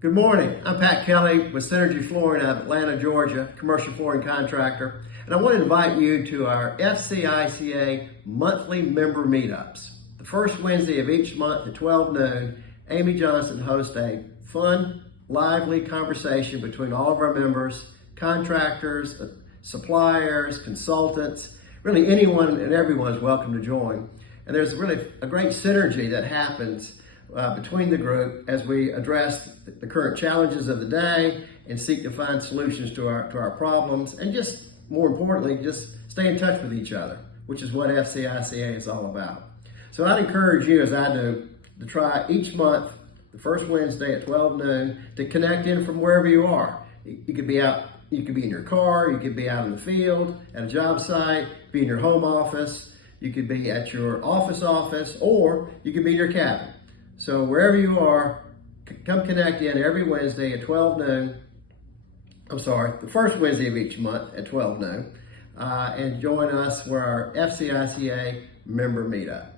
Good morning. I'm Pat Kelly with Synergy Flooring out of Atlanta, Georgia, commercial flooring contractor. And I want to invite you to our FCICA monthly member meetups. The first Wednesday of each month at 12 noon, Amy Johnson hosts a fun, lively conversation between all of our members, contractors, suppliers, consultants. Really anyone and everyone is welcome to join. And there's really a great synergy that happens between the group as we address the current challenges of the day and seek to find solutions to our problems, and just more importantly, just stay in touch with each other, which is what FCICA is all about. So I'd encourage you, as I do, to try each month, the first Wednesday at 12 noon, to connect in from wherever you are. You could be out, you could be in your car, you could be out in the field, at a job site, be in your home office, you could be at your office, or you could be in your cabin. So wherever you are, come connect in every Wednesday at 12 noon. The first Wednesday of each month at 12 noon, and join us for our FCICA member meetup.